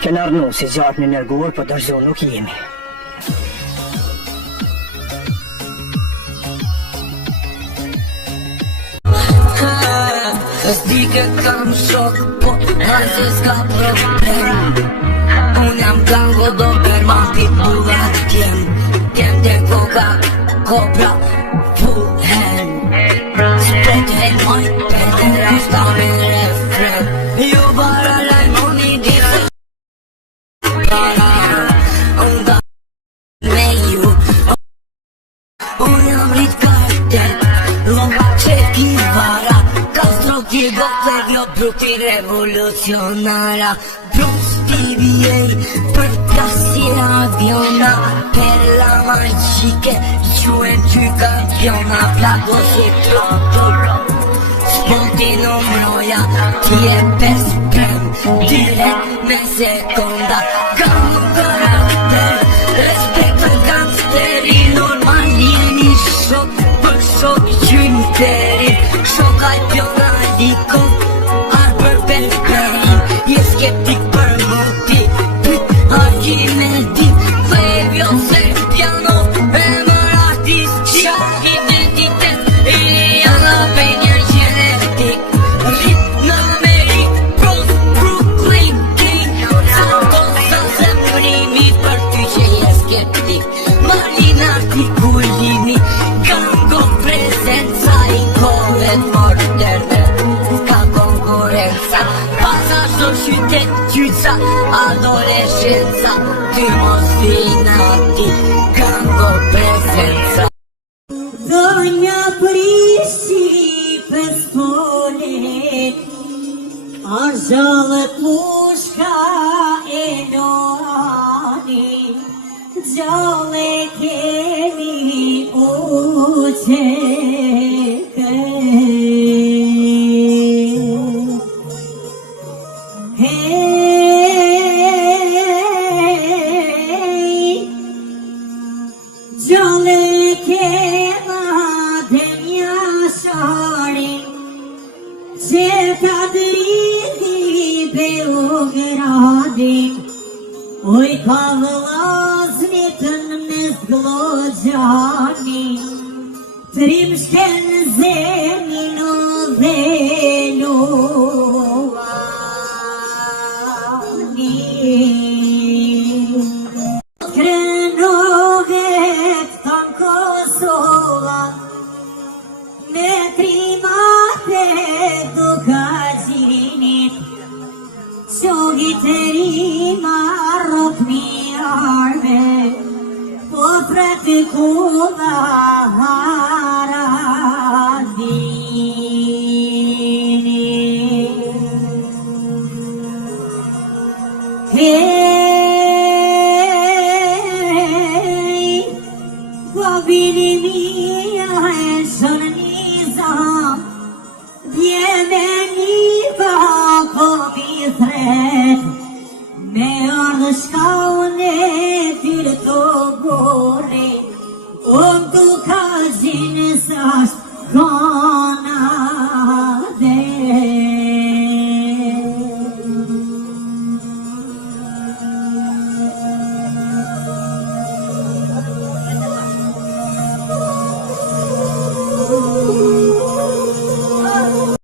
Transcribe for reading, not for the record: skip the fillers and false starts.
Kena arnu si gjatë në nërgur, për dërzo nuk jemi. S'di ke kam shok, po hajse s'ka problem. Unë jam gango do Berman pitbullat jem dhe koka, kopra, full hand. Spret e moj, për rasta me refren. Ju bara lajmoni disë para. Unë da me ju. Unë jam rrit kartel, loga qeki vara. Diego Clevio, bruti revolucionara. Bruce PBA, për plasje aviona. Per la magiche, Juventus campiona. Plago si troppo, spontino mroja. Ti e per sprem, direct me seconda. Gamma carattere, respetto il gangsteri. Normali shok, për shok gjynteri. Shok ai piona. Dico, arbër pelperin, je skeptik për muti, argumentin, Clevio se piano, emër artist, identitet, Iliana Peña genetik, rrit në Amerik, pros Brooklyn King, Santosa zemrimi për ty që je skeptik, Marina artikulimi, gango prezenca i kohet moderne. Qytet qyca, adolescenza, ty mos vinati, gango prezenca. Donja prishi për spolet, a zhallët mushka e noni, gjallë keni u qeke. Oj ka vëllazmit në mes glogjani, trim shken zemin u dhelu ani. Krenohet kam Kosova, me primate duka gjinit, Shogi të rima rok mi arme, po prete kuda haradini. Hey, babini mia e son nizam, Vjemeni bako mi thret, me ardhë shkaune tyrë të gore, o du ka gjinë sa